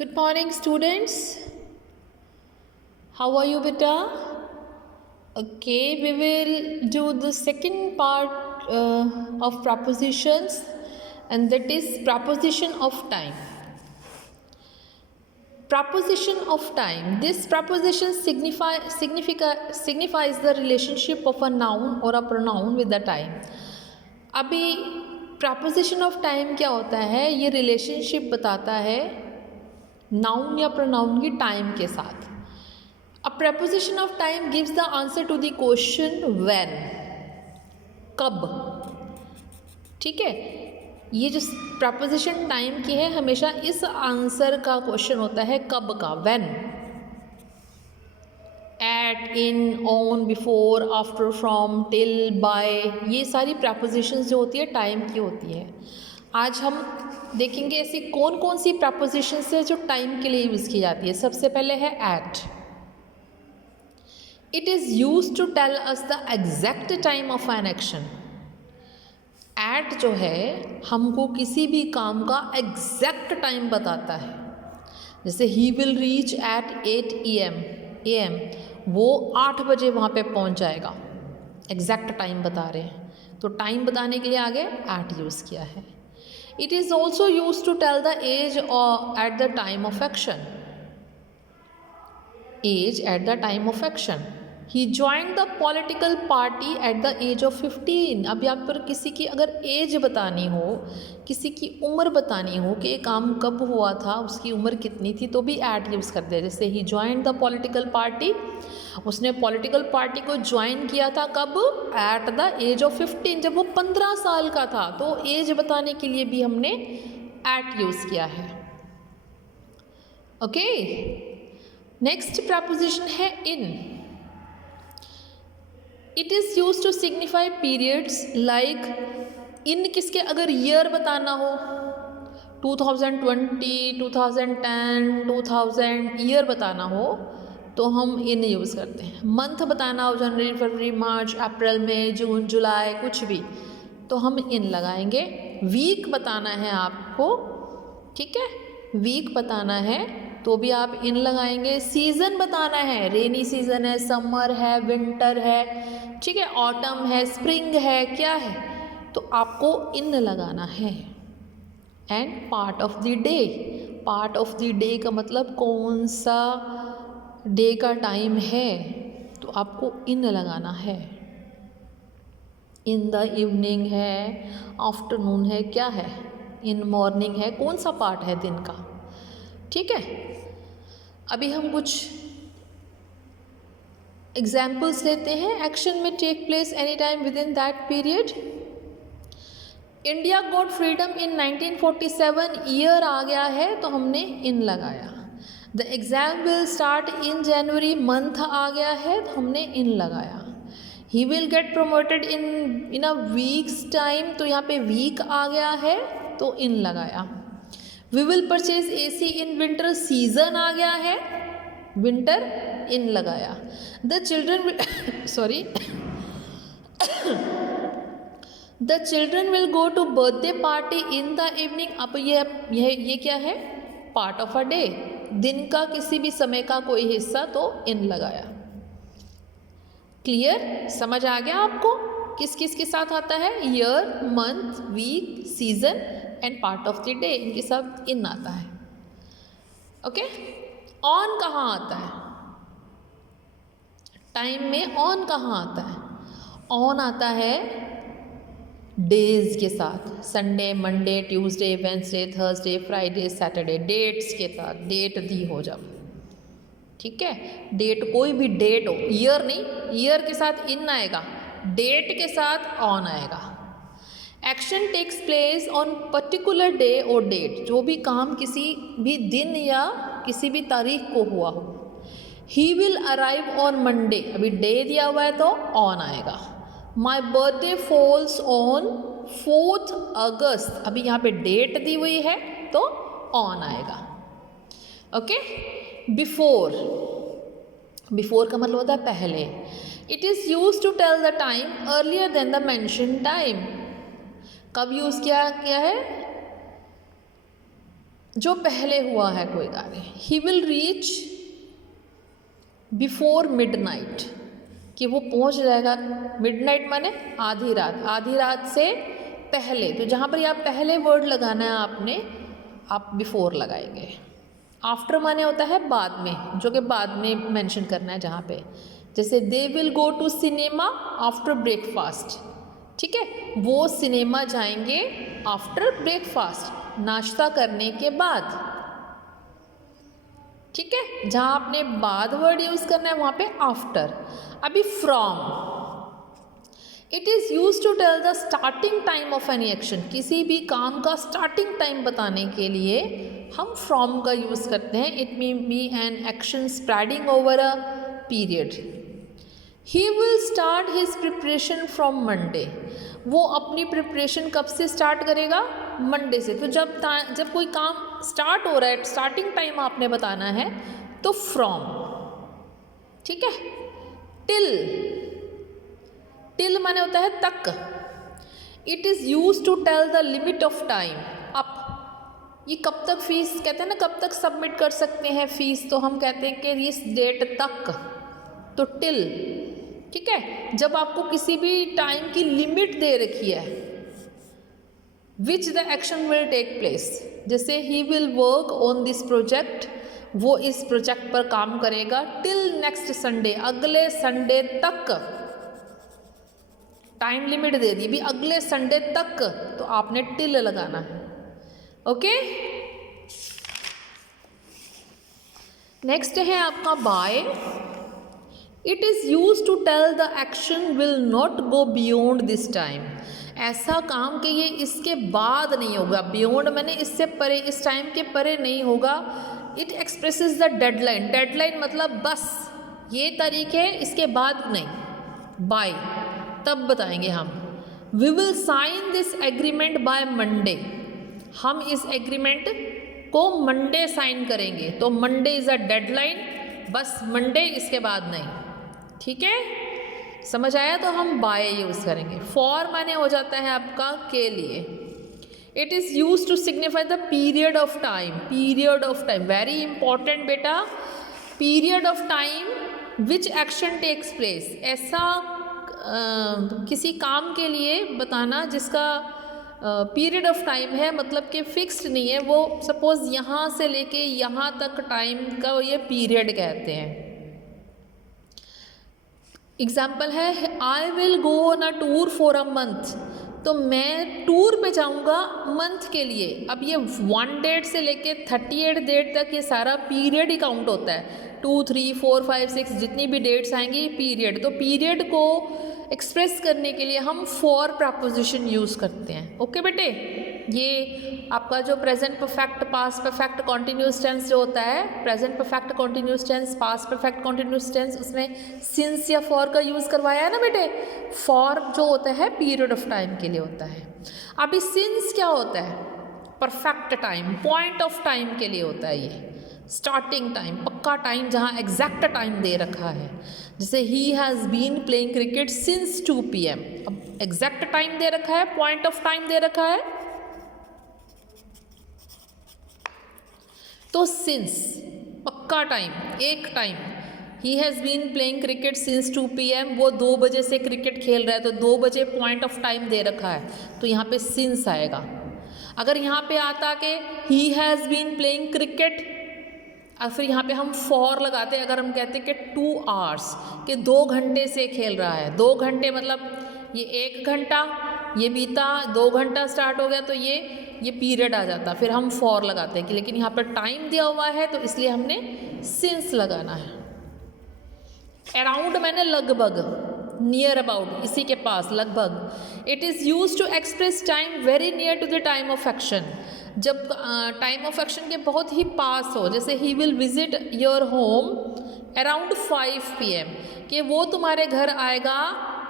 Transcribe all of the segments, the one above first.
Good morning, students. How are you, beta? Okay, we will do the second part of propositions, and that is proposition of time. Proposition of time. This proposition signifies the relationship of a noun or a pronoun with the time. अभी proposition of time क्या होता है? ये relationship बताता है noun या pronoun की time के साथ. A preposition of time gives the answer to the question when, कब. ठीक है, ये जो प्रपोजिशन टाइम की है हमेशा इस आंसर का क्वेश्चन होता है कब का, when. At, in, on, before, after, from, till, by, ये सारी प्रपोजिशंस जो होती है टाइम की होती है. आज हम देखेंगे ऐसी कौन कौन सी प्रपोजिशंस है जो टाइम के लिए यूज़ की जाती है. सबसे पहले है at. It is use to tell us the exact time of an action. At जो है हमको किसी भी काम का एग्जैक्ट टाइम बताता है. जैसे he will reach at 8 AM, वो 8 बजे वहाँ पे पहुँच जाएगा. एग्जैक्ट टाइम बता रहे हैं, तो टाइम बताने के लिए आगे एट यूज़ किया है. It is also used to tell the age or at the time of action. Age at the time of action. He joined the political party at the age of 15. अब यहाँ पर किसी की अगर as बतानी हो, किसी की उम्र बतानी हो कि ये काम कब हुआ था, उसकी उम्र कितनी थी, तो भी एट यूज़ करते हैं. जैसे ही joined the political party, उसने पॉलिटिकल पार्टी को ज्वाइन किया था कब? एट द एज ऑफ 15, जब वो 15 साल का था. तो एज बताने के लिए भी हमने एट यूज़ किया है. ओके, नेक्स्ट प्रपोजिशन है in. It is use to signify periods like, in किसके अगर ईयर बताना हो 2020, 2010, 2000 ईयर बताना हो तो हम इन यूज़ करते हैं. मंथ बताना हो जनवरी, फरवरी, मार्च, अप्रैल, मई, जून, जुलाई, कुछ भी, तो हम इन लगाएंगे. वीक बताना है आपको, ठीक है, वीक बताना है तो भी आप इन लगाएंगे. सीज़न बताना है, रेनी सीज़न है, समर है, विंटर है, ठीक है, ऑटम है, स्प्रिंग है, क्या है, तो आपको इन लगाना है. And part of the day. Part of the day का मतलब कौन सा डे का टाइम है, तो आपको इन लगाना है. इन द इवनिंग है, आफ्टरनून है, क्या है, इन मॉर्निंग है, कौन सा पार्ट है दिन का. ठीक है, अभी हम कुछ एग्जाम्पल्स लेते हैं. एक्शन में take place any time within that period. India got freedom in 1947, year आ गया है तो हमने इन लगाया. The exam will start in January, month आ गया है तो हमने इन लगाया. He will get promoted in a weeks time, तो यहाँ पे वीक आ गया है तो इन लगाया. We will purchase AC in winter, season आ गया है, विंटर, इन लगाया. The children sorry the children will go to birthday party in the evening. अब ये क्या है, पार्ट ऑफ अ डे, दिन का किसी भी समय का कोई हिस्सा, तो इन लगाया. क्लियर, समझ आ गया आपको किस किस के साथ आता है? Year, month, week, season and part of the day, इनके साथ इन आता है. ओके, ऑन कहाँ आता है टाइम में? ऑन कहाँ आता है? ऑन आता है डेज के साथ. Sunday, Monday, Tuesday, Wednesday, Thursday, Friday, Saturday, dates के साथ. डेट दी हो जब, ठीक है, डेट कोई भी डेट हो, ईयर नहीं, ईयर के साथ इन आएगा, डेट के साथ ऑन आएगा. Action takes place on particular day और डेट, जो भी काम किसी भी दिन या किसी भी तारीख को हुआ हो. He will arrive on Monday, अभी डे दिया हुआ है तो ऑन आएगा. My birthday falls on 4th अगस्त, अभी यहाँ पे डेट दी हुई है तो ऑन आएगा. Okay, before. बिफोर का मतलब होता है पहले. It is use to tell the time earlier than the mention time. कब यूज़ किया है? जो पहले हुआ है कोई कार्य, he will reach before midnight, कि वो पहुंच जाएगा। मिडनाइट माने आधी रात, आधी रात से पहले। तो जहाँ पर आप पहले वर्ड लगाना है आपने, आप बिफोर लगाएंगे। आफ्टर माने होता है बाद में, जो कि बाद में मेंशन करना है जहाँ पे, जैसे they will go to cinema after breakfast, ठीक है, वो सिनेमा जाएंगे आफ्टर ब्रेकफास्ट, नाश्ता करने के बाद, ठीक है। जहाँ आपने बाद वर्ड यूज़ करना है वहाँ पे आफ्टर। अभी from, it is use to tell the starting time of any action, किसी भी काम का स्टार्टिंग टाइम बताने के लिए हम फ्रॉम का यूज़ करते हैं। It may be an action spreading over a period. He will start his preparation from Monday, वो अपनी प्रिपरेशन कब से स्टार्ट करेगा? मंडे से। तो जब कोई काम स्टार्ट हो रहा है, स्टार्टिंग टाइम आपने बताना है, तो फ्रॉम, ठीक है। टिल माने होता है तक। It is use to tell the limit of time, up, ये कब तक फीस, कहते हैं ना कब तक सबमिट कर सकते हैं फीस, तो हम कहते हैं कि इस डेट तक, तो टिल, ठीक है। जब आपको किसी भी टाइम की लिमिट दे रखी है, which the action will take place, जैसे he will work on this project, वो इस प्रोजेक्ट पर काम करेगा टिल नेक्स्ट संडे, अगले संडे तक। टाइम लिमिट दे दी भी अगले संडे तक, तो आपने टिल लगाना है, ओके। नेक्स्ट है आपका by. It is use to tell the action will not go beyond this time, ऐसा काम कि ये इसके बाद नहीं होगा। बियॉन्ड मैंने इससे परे, इस टाइम के परे नहीं होगा। It expresses the deadline, deadline मतलब बस ये तारीख है, इसके बाद नहीं। बाय तब बताएंगे हम। We will sign this agreement by Monday, हम इस एग्रीमेंट को मंडे साइन करेंगे, तो मंडे इज़ अ डेडलाइन, बस मंडे, इसके बाद नहीं, ठीक है। समझ आया? तो हम बाय यूज़ करेंगे। फॉर माने हो जाता है आपका के लिए। It is use to signify the period of time, period of time very important बेटा। Period of time which action takes place, ऐसा किसी काम के लिए बताना जिसका पीरियड ऑफ टाइम है, मतलब कि फिक्स्ड नहीं है, वो सपोज यहाँ से लेके यहाँ तक टाइम का ये पीरियड कहते हैं। एग्जाम्पल है I will go on a tour for a month, तो मैं टूर पे जाऊंगा मंथ के लिए। अब ये 1 डेट से लेके 38 डेट तक ये सारा पीरियड ही काउंट होता है। 2, 3, 4, 5, 6 जितनी भी डेट्स आएंगी पीरियड। तो पीरियड को एक्सप्रेस करने के लिए हम फॉर प्रपोजिशन यूज़ करते हैं। ओके बेटे, ये आपका जो present perfect, past perfect, continuous tense जो होता है, present perfect, continuous tense, past perfect, continuous tense, उसमें सिंस या फॉर का यूज़ करवाया है ना बेटे। फॉर जो होता है पीरियड ऑफ टाइम के लिए होता है। अभी सिंस क्या होता है? Perfect time, point of time के लिए होता है। ये स्टार्टिंग टाइम, पक्का टाइम, जहाँ एग्जैक्ट टाइम दे रखा है। जैसे he has been playing cricket since 2 PM, अब एग्जैक्ट टाइम दे रखा है, पॉइंट ऑफ टाइम दे रखा है, तो सिंस पक्का टाइम, एक time. He has been playing cricket since 2 PM, वो 2 बजे से क्रिकेट खेल रहा है, तो 2 बजे पॉइंट ऑफ टाइम दे रखा है, तो यहाँ पे सिंस आएगा। अगर यहाँ पे आता कि he has been playing cricket, और फिर यहाँ पे हम फॉर लगाते हैं, अगर हम कहते हैं कि 2 hours, कि 2 घंटे से खेल रहा है। 2 घंटे मतलब ये 1 घंटा, ये बीता, 2 घंटा स्टार्ट हो गया, तो ये पीरियड आ जाता। फिर हम फॉर लगाते हैं कि लेकिन यहाँ पर टाइम दिया हुआ है, तो इसलिए हमने सिंस लगाना है। अराउंड मैंने लगभग, नियर अबाउट, इसी के पास, लगभग। It is use to express time very near to the time of action, जब टाइम ऑफ एक्शन के बहुत ही पास हो। जैसे he will visit your home around 5 PM, कि वो तुम्हारे घर आएगा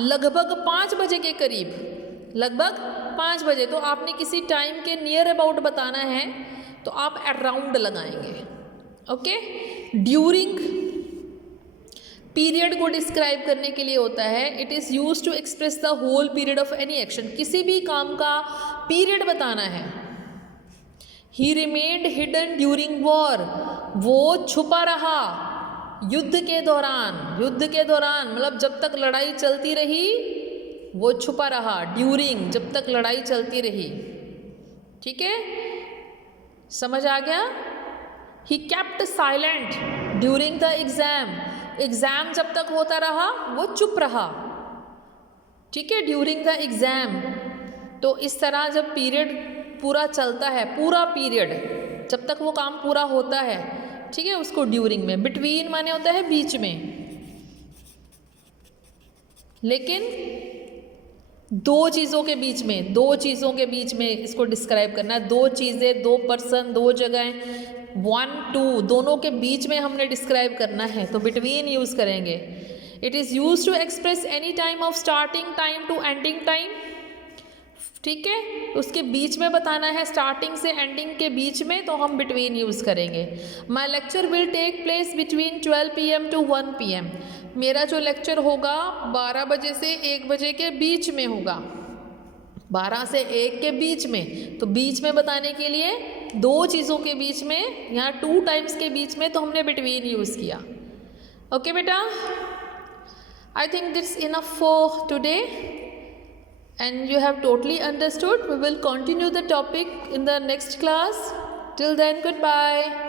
लगभग 5 बजे के करीब, लगभग 5 बजे। तो आपने किसी टाइम के नियर अबाउट बताना है, तो आप अराउंड लगाएंगे। ओके। ड्यूरिंग पीरियड को डिस्क्राइब करने के लिए होता है। It is use to express the whole period of any action, किसी भी काम का पीरियड बताना है। He remained hidden during war, वो छुपा रहा युद्ध के दौरान। युद्ध के दौरान मतलब जब तक लड़ाई चलती रही वो छुपा रहा, ड्यूरिंग जब तक लड़ाई चलती रही। ठीक है, समझ आ गया। He kept silent during the exam, exam जब तक होता रहा वो चुप रहा। ठीक है, ड्यूरिंग द एग्जाम। तो इस तरह जब पीरियड पूरा चलता है, पूरा पीरियड जब तक वो काम पूरा होता है, ठीक है, उसको ड्यूरिंग में। बिटवीन माने होता है बीच में, लेकिन दो चीज़ों के बीच में, दो चीज़ों के बीच में इसको डिस्क्राइब करना है। दो चीज़ें, दो पर्सन, दो जगहें, 1 2 दोनों के बीच में हमने डिस्क्राइब करना है, तो बिटवीन यूज़ करेंगे। It is use to express any time of starting time to ending time. ठीक है, उसके बीच में बताना है, स्टार्टिंग से एंडिंग के बीच में, तो हम बिटवीन यूज़ करेंगे। My lecture will take place between 12 PM to 1 PM। मेरा जो लेक्चर होगा 12 बजे से 1 बजे के बीच में होगा, 12 से 1 के बीच में। तो बीच में बताने के लिए दो चीज़ों के बीच में, यहाँ 2 टाइम्स के बीच में, तो हमने बिटवीन यूज़ किया। ओके बेटा, I think that's enough for today and you have totally understood. We will continue the topic in the next class. Till then, goodbye.